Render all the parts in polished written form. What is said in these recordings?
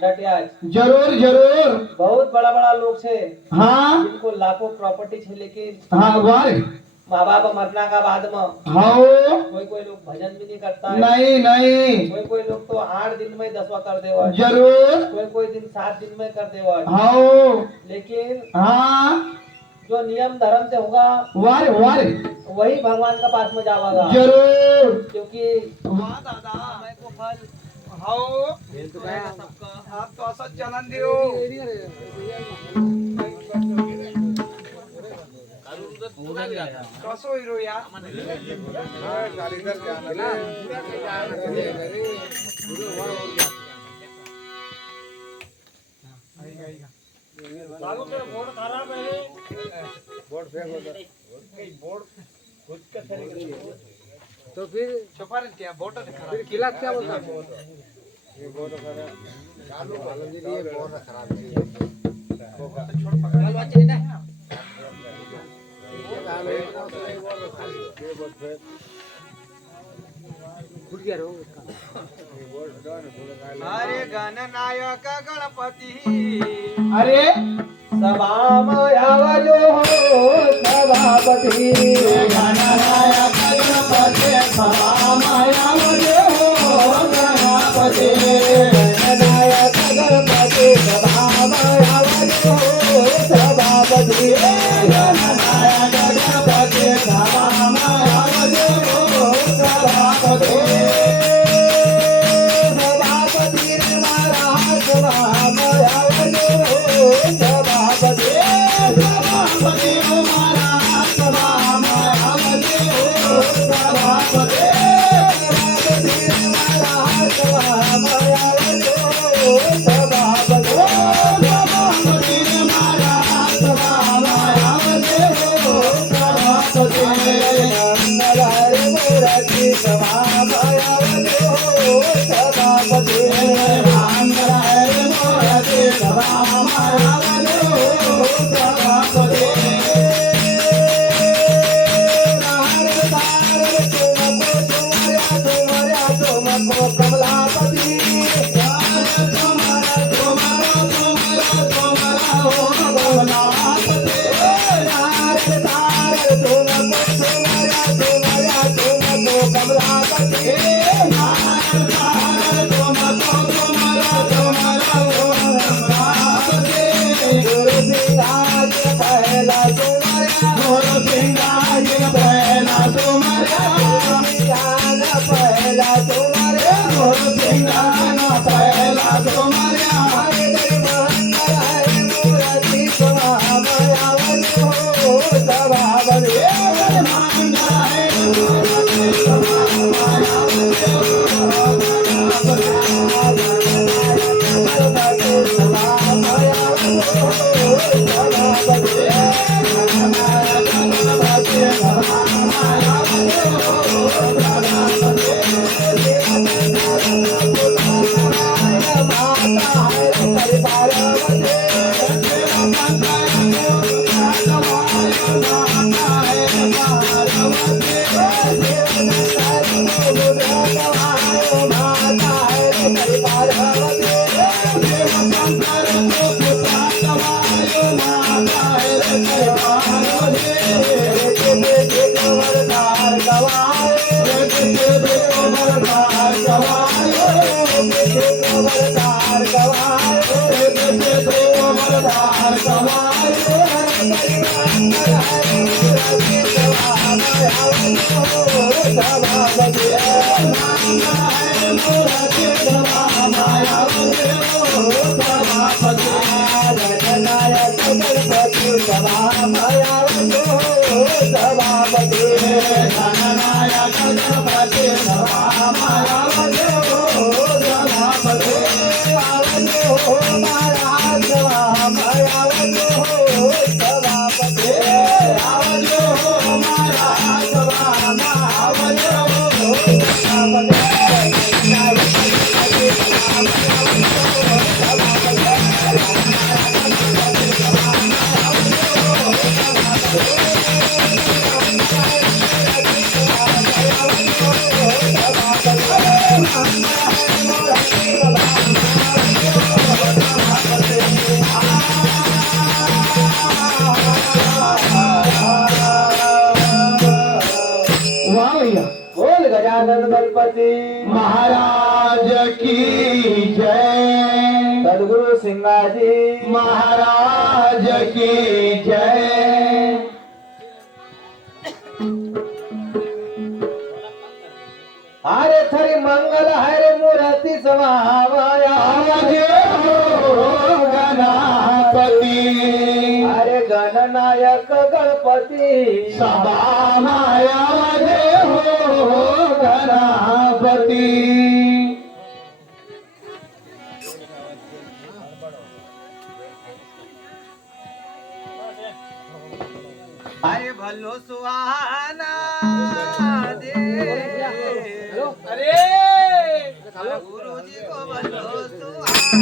जरूर जरूर। बहुत बड़ा बड़ा लोग से हाँ जिनको लाखों प्रॉपर्टी है, लेकिन हाँ वाह माँ बाप मरना का बाद में हाँ कोई कोई लोग भजन भी नहीं करता है। नहीं नहीं कोई कोई लोग तो 8 दिन में 10वां कर देवा, जरूर कोई कोई दिन 7 दिन में कर देवा। हाँ लेकिन हाँ जो नियम धर्म से होगा वारे वारे वही भगवान का पास में जावागा, जरूर। क्योंकि हाँ दादा समय को फल हाँ तो रहेगा सबका। आप तो असत चलन दियो कसो हीरो यार लालू तेरा बोर्ड खराब है बोर्ड फेंक बोर्ड खुद का तो फिर छुपा रहे क्या बोर्ड खराब फिर किला क्या बोलता ये बोर्ड खराब चालू वालों के लिए बोर्ड खराब है छोड़ पकड़ कल बच्चे ना फूट गया रो इसका। अरे गणनायक गणपति अरे सभा में आवजो हो सभापति, गणनायक गणपति सभा माया मुझे हो गणपति। गणनायक गणपति सभा में आवजो हो सभापति, गणनायक गणपति सभा माया मुझे हो सभापति। सभापति रे महाराज सभा में आवजो हो सभापति, सभापति हमारा सभा माया मुझे हो सभापति। सभापति रे महाराज सभा में आवजो हो सभापति। सभापति हमारा सभा माया मुझे हो सभापति। मंगल मूर्ति सभा में आवजो हो सभापति, मंगल मूर्ति सभा माया मुझे हो सभापति। तुमको कमलापति तुम्हारा तुम्हारा तुम्हारा तुम्हारा हो भोलापति। तुमको कमलापति तुमको तुम्हारा तुम्हारा हो भोलापति। गुरु सिंहाज पहला तुम्हारा, गुरु सिंगाज पहला तुम्हारा, सिंहान पहला तुम्हारा, गुरु सिंगान पहला तुम्हारा। मंगल मूर्ति सभा में आवजो हो सभापति, गणपती महाराज की जय, सद्गुरु सिंगाजी महाराज की जय। अरे थरी मंगल हरे मूर्ती समावया जय हो गणपती, अरे गणनायक गणपती सभा माया जय हो गणपती। अरे भलो सुहाना दे अरे गुरुजी को भलो सुहाना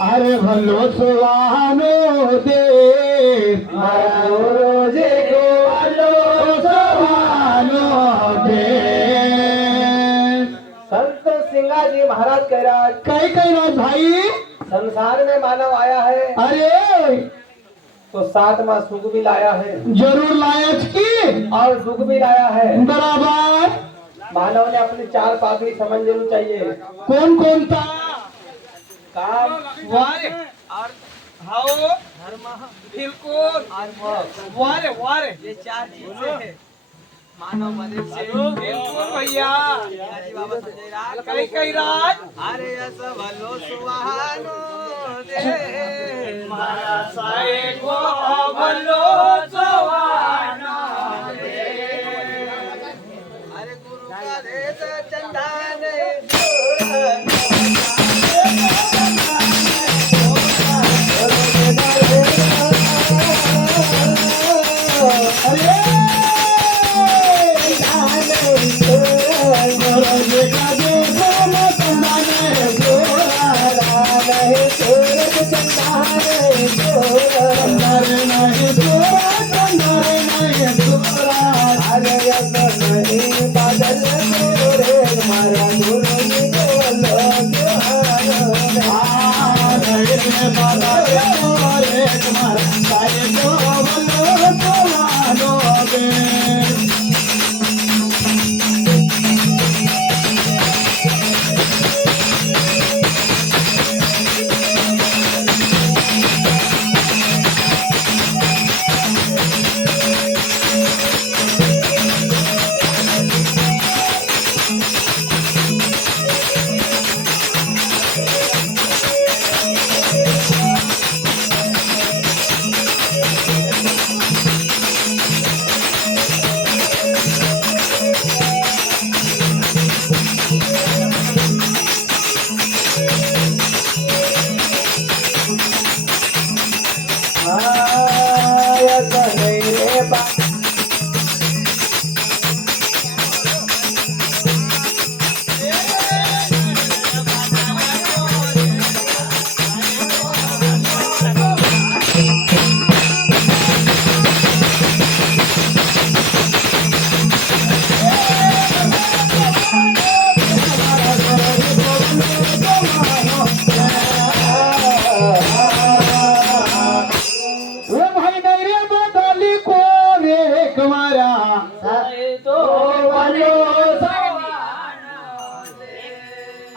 अरे भलो सुहानो दे गुरुजी को भलो सुहानो दे। संत सिंगाजी महाराज कह रहा है, कई कई रात भाई, संसार में मानव आया है अरे तो साथ में सुख भी लाया है जरूर लायक की और दुख भी लाया है। बराबर। मानव ने अपनी चार पापड़ी समझ लेनी चाहिए। कौन कौन था? काम वारे और हाओ धर्म बिल्कुल और मोक्ष, वारे वारे ये चार चीजें हैं मानव मनुष्य से। बिल्कुल भैया जी बाबा संजय राज कई कई राज अरे यस भलो सुहानो दे मारा साए को भलो सवाना अरे गुरु का देश चंदन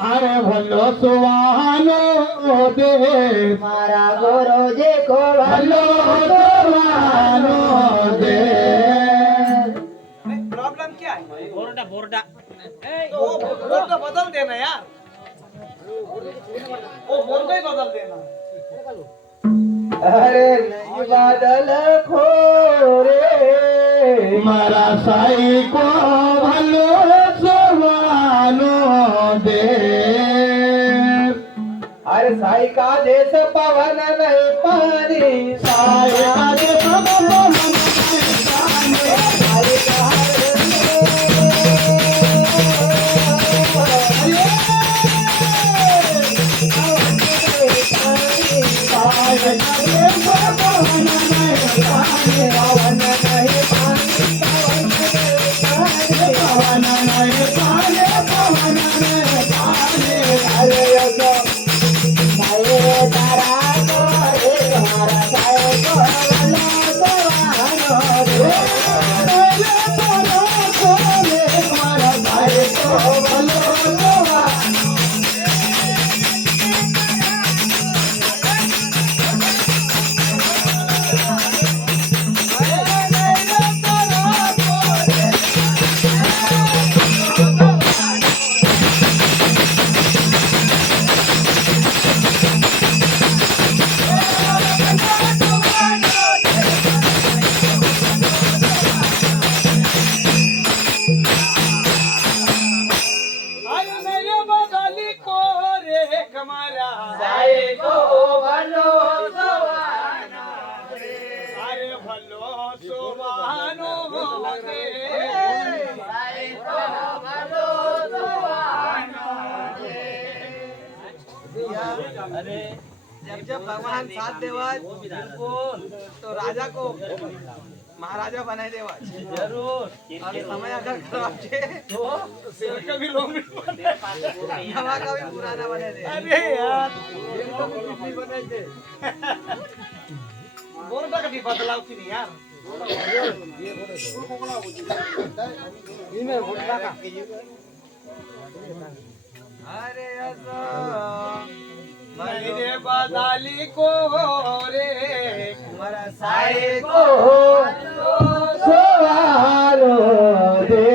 अरे भलो सुहानो दे मारा गुरुजी को भलो सुहानो दे। प्रॉब्लम क्या है? बोर्डा बोर्डा बोर्डा बदल देना यार, वो बोर्डा ही बदल देना। अरे नहीं बादल खोरे मारा साई को भलो सुवानो दे अरे साई का देश पवन नहीं पानी साई का देश पवन नहीं पानी साई का अरे जब भगवान साथ देवा बिल्कुल तो राजा को महाराजा बनाए देवा जरूर और समय अगर खराब छे तो सिर का भी लोग हवा का भी पुराना बने दे अरे यार ये तो कितनी बनाए थे बोलता कभी बदलाव की नहीं यार इनमें बोलता का अरे मेरे बदाली को रे मरा साई को सवारो दे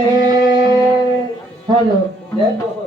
हेलो हेलो